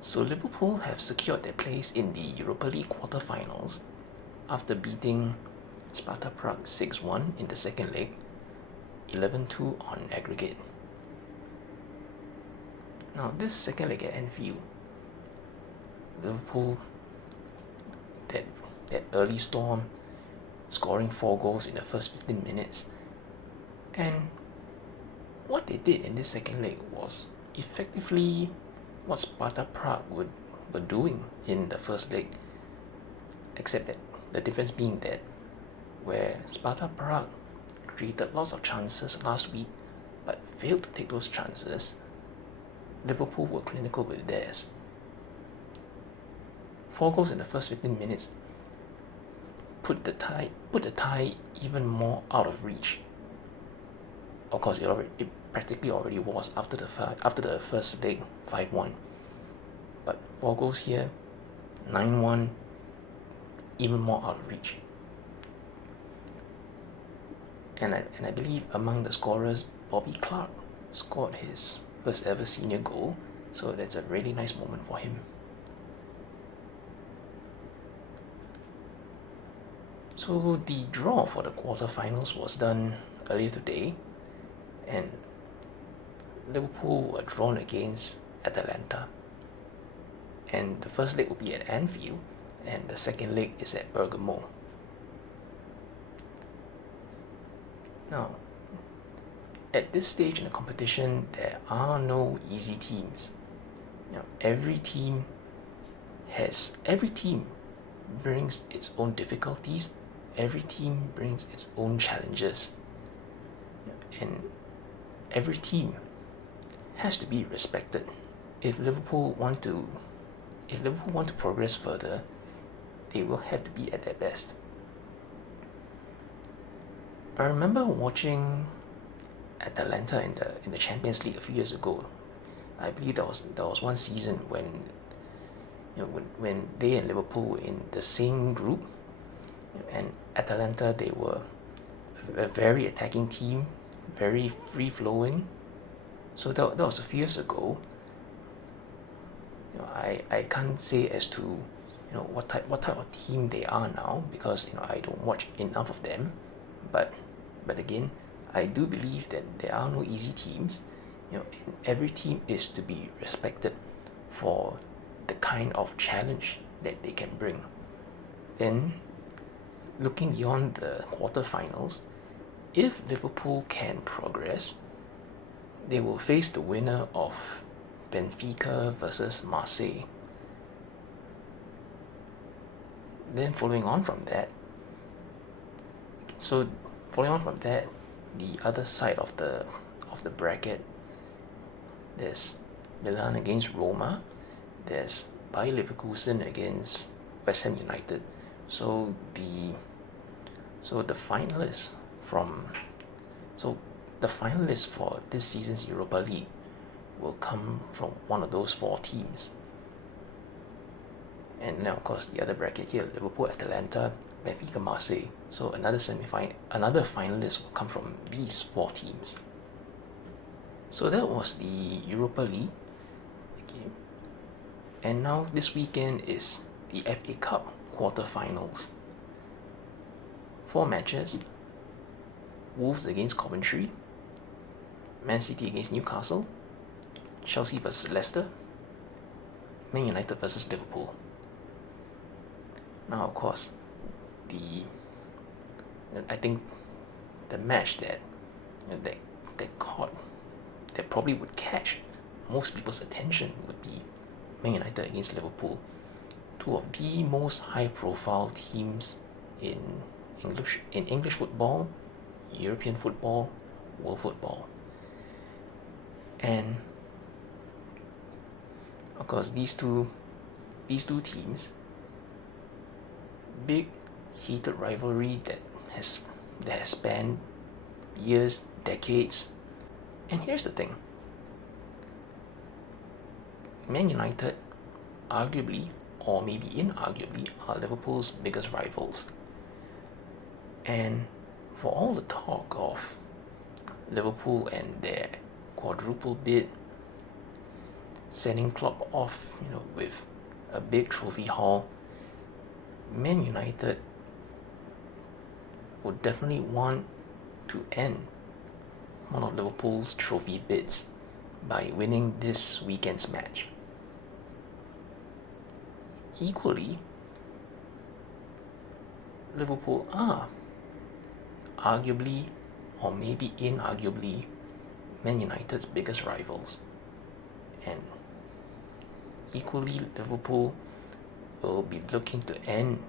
So Liverpool have secured their place in the Europa League quarter-finals after beating Sparta Prague 6-1 in the second leg, 11-2 on aggregate. Now this second leg at Anfield, Liverpool, that early storm, scoring 4 goals in the first 15 minutes. And what they did in this second leg was effectively what Sparta Prague were doing in the first leg, except that the difference being that where Sparta Prague created lots of chances last week but failed to take those chances, Liverpool were clinical with theirs. 4 goals in the first 15 minutes put the tie even more out of reach. Of course, it practically already was after the first leg, 5-1. But 4 goals here, 9-1, even more out of reach. And I believe among the scorers, Bobby Clark scored his first ever senior goal, so that's a really nice moment for him. So the draw for the quarterfinals was done earlier today, and Liverpool were drawn against Atalanta. And the first leg will be at Anfield, and the second leg is at Bergamo. Now, at this stage in the competition, there are no easy teams. Every team brings its own difficulties. Every team brings its own challenges, and every team has to be respected. If Liverpool want to progress further, they will have to be at their best. I remember watching Atalanta in the Champions League a few years ago. I believe there was one season when they and Liverpool were in the same group, and Atalanta, they were a very attacking team, very free flowing. So that was a few years ago. I can't say as to what type of team they are now, because I don't watch enough of them. But again, I do believe that there are no easy teams. And every team is to be respected for the kind of challenge that they can bring. Then, looking beyond the quarterfinals, if Liverpool can progress, they will face the winner of Benfica versus Marseille. Then following on from that, the other side of the bracket, there's Milan against Roma, there's Bayer Leverkusen against West Ham United. So the finalists for this season's Europa League will come from one of those 4 teams. And now, of course, the other bracket here, Liverpool, Atalanta, Benfica, Marseille. So another finalist will come from these 4 teams. So that was the Europa League. Okay. And now this weekend is the FA Cup quarterfinals. 4 matches: Wolves against Coventry, Man City against Newcastle, Chelsea versus Leicester, Man United versus Liverpool. Now, of course, I think the match that probably would catch most people's attention would be Man United against Liverpool, 2 of the most high-profile teams in English football, European football, world football. And of course, these two teams, big heated rivalry that has spanned years, decades. And here's the thing: Man United, arguably, or maybe inarguably, are Liverpool's biggest rivals. And for all the talk of Liverpool and their quadruple bid, sending Klopp off, with a big trophy haul, Man United would definitely want to end one of Liverpool's trophy bids by winning this weekend's match. Equally, Liverpool are arguably, or maybe inarguably, Man United's biggest rivals. And equally, Liverpool will be looking to end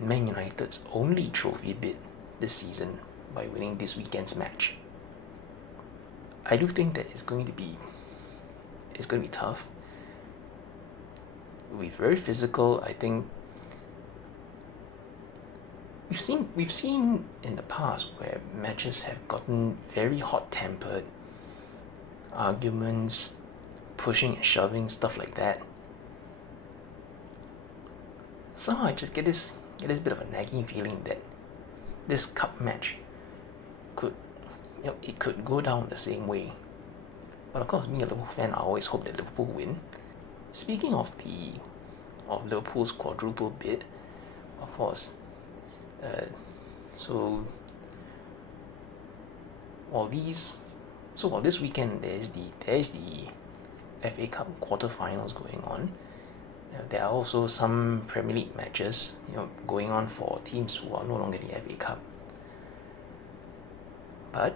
Man United's only trophy bid this season by winning this weekend's match. I do think that it's going to be tough. It'll be very physical. I think we've seen in the past where matches have gotten very hot-tempered, arguments, pushing and shoving, stuff like that. Somehow I just get this bit of a nagging feeling that this cup match could go down the same way. But of course, me, a Liverpool fan, I always hope that Liverpool win. Speaking of Liverpool's quadruple bid, of course, while this weekend there's the FA Cup quarter-finals going on, there are also some Premier League matches going on for teams who are no longer in the FA Cup. But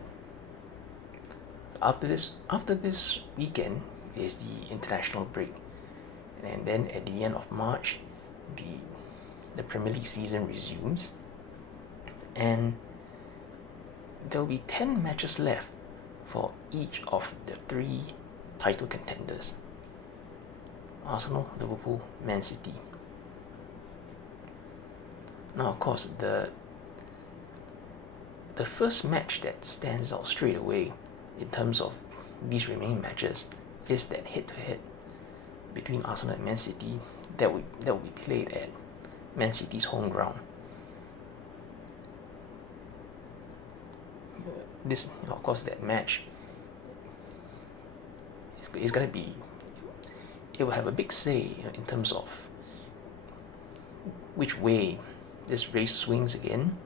after this weekend is the international break, and then at the end of March, the Premier League season resumes, and there'll be 10 matches left for each of the 3 title contenders: Arsenal, Liverpool, Man City. Now, of course, the first match that stands out straight away in terms of these remaining matches is that head-to-head between Arsenal and Man City that will be played at Man City's home ground. This, of course, that match is going to be. It will have a big say in terms of which way this race swings again,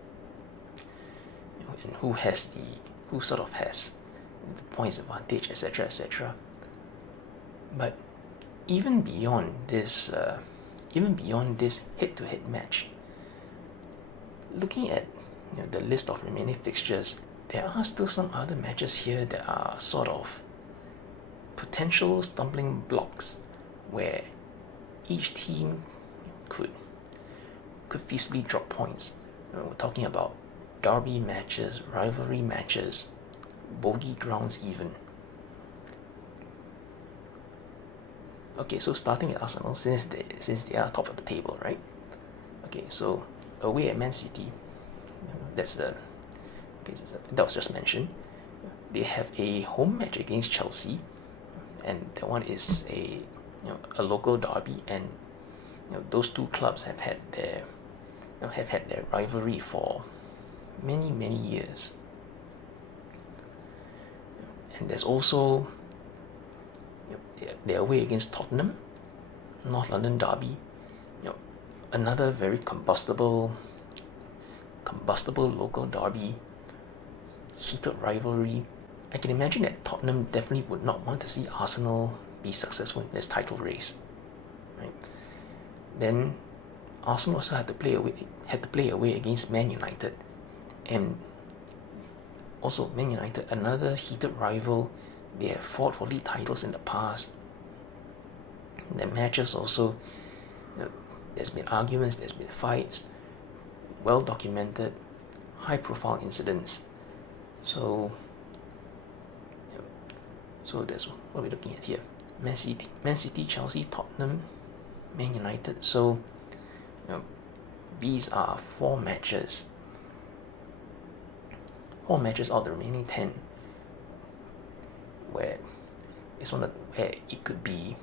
and who sort of has the points advantage, etc., etc. But even beyond this head-to-head match, looking at the list of remaining fixtures, there are still some other matches here that are sort of potential stumbling blocks where each team could feasibly drop points. We're talking about derby matches, rivalry matches, bogey grounds even. Okay, so starting with Arsenal, since they are top of the table, right? Okay, so away at Man City, that was just mentioned. They have a home match against Chelsea, and that one is a local derby, and those two clubs have had their rivalry for many years. And there's also they're away against Tottenham, North London derby, another very combustible local derby, heated rivalry. I can imagine that Tottenham definitely would not want to see Arsenal be successful in this title race, right? Then Arsenal also had to play away against Man United, and also Man United, another heated rival. They have fought for league titles in the past. The matches also, there's been arguments, there's been fights, well documented, high profile incidents. So that's what we're looking at here. Man City, Chelsea, Tottenham, Man United. So these are 4 matches out of the remaining 10 where it could be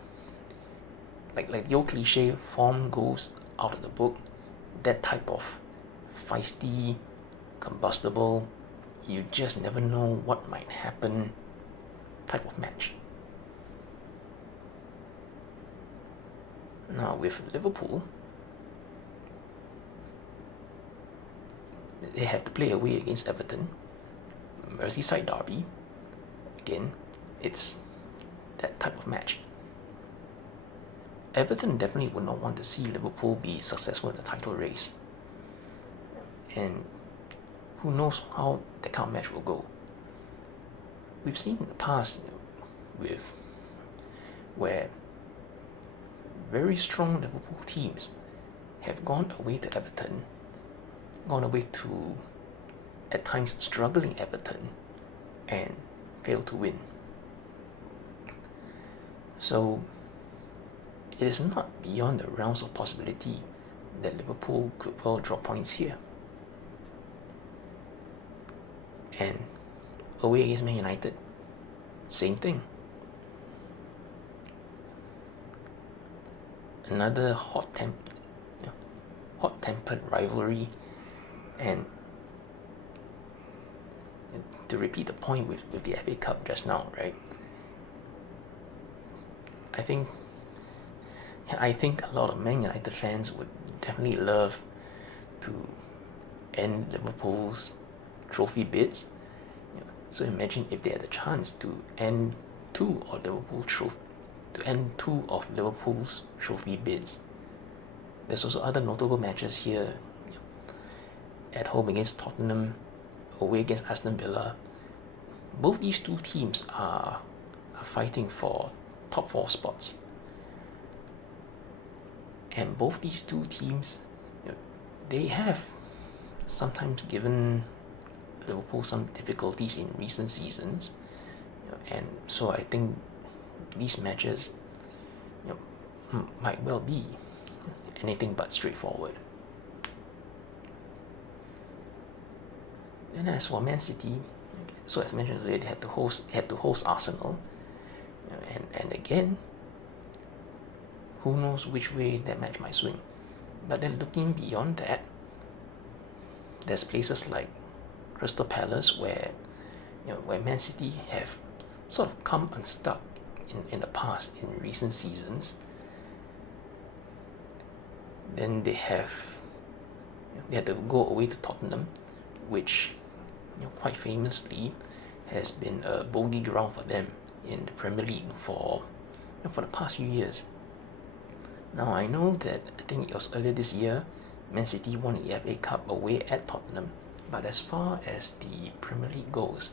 like the old cliche, form goes out of the book, that type of feisty, combustible, you just never know what might happen type of match. Now with Liverpool, they have to play away against Everton, Merseyside derby. Again, it's that type of match. Everton definitely would not want to see Liverpool be successful in the title race. And who knows how that kind of match will go. We've seen in the past with where very strong Liverpool teams have gone away to Everton, gone away to at times struggling Everton, and failed to win. So it is not beyond the realms of possibility that Liverpool could well draw points here. And away against Man United, same thing. Another hot-tempered rivalry, and to repeat the point with the FA Cup just now, right? I think a lot of Man United fans would definitely love to end Liverpool's trophy bids. So imagine if they had the chance to end two of Liverpool's trophy bids. There's also other notable matches here. At home against Tottenham, away against Aston Villa. Both these two teams are fighting for top 4 spots. And both these two teams, they have sometimes given Liverpool some difficulties in recent seasons, and so I think these matches might well be anything but straightforward. And as for Man City, so as mentioned earlier, they have to host Arsenal, and again, who knows which way that match might swing. But then looking beyond that, there's places like Crystal Palace where Man City have sort of come unstuck in the past, in recent seasons. Then they had to go away to Tottenham, which quite famously has been a bogey ground for them in the Premier League for the past few years. Now I know that I think it was earlier this year, Man City won the FA Cup away at Tottenham, but as far as the Premier League goes,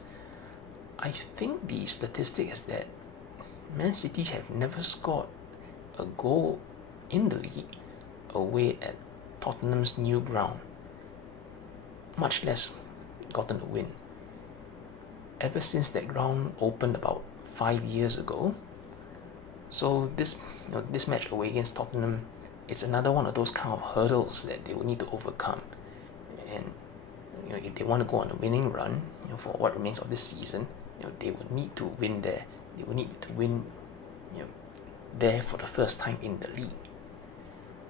I think the statistic is that Man City have never scored a goal in the league away at Tottenham's new ground, much less gotten a win. Ever since that ground opened about 5 years ago. So this match away against Tottenham is another one of those kind of hurdles that they will need to overcome. And if they want to go on a winning run for what remains of this season, they will need to win there. They will need to win there for the first time in the league.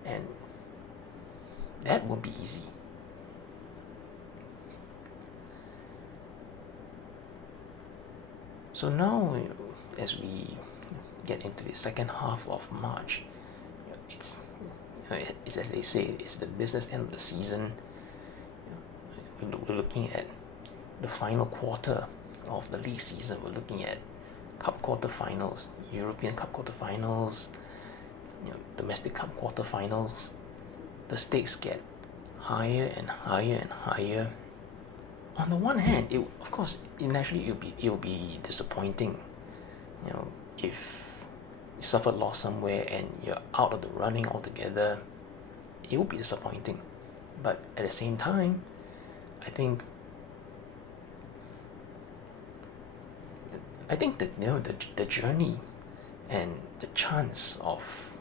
And that won't be easy. So now, as we get into the second half of March, it's as they say, it's the business end of the season. We're looking at the final quarter of the league season. We're looking at Cup quarterfinals, European Cup quarterfinals, domestic Cup quarterfinals. The stakes get higher and higher and higher. On the one hand, of course, naturally it'll be disappointing, if you suffered loss somewhere and you're out of the running altogether. It will be disappointing, but at the same time, I think that the journey and the chance of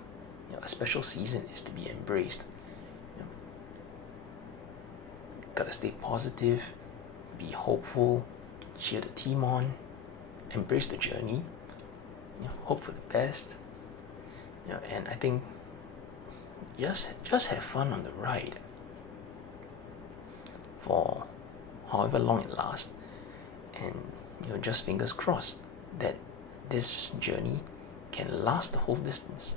a special season is to be embraced. Gotta stay positive, be hopeful, cheer the team on, embrace the journey, hope for the best, and I think just have fun on the ride for however long it lasts, and just fingers crossed that this journey can last the whole distance.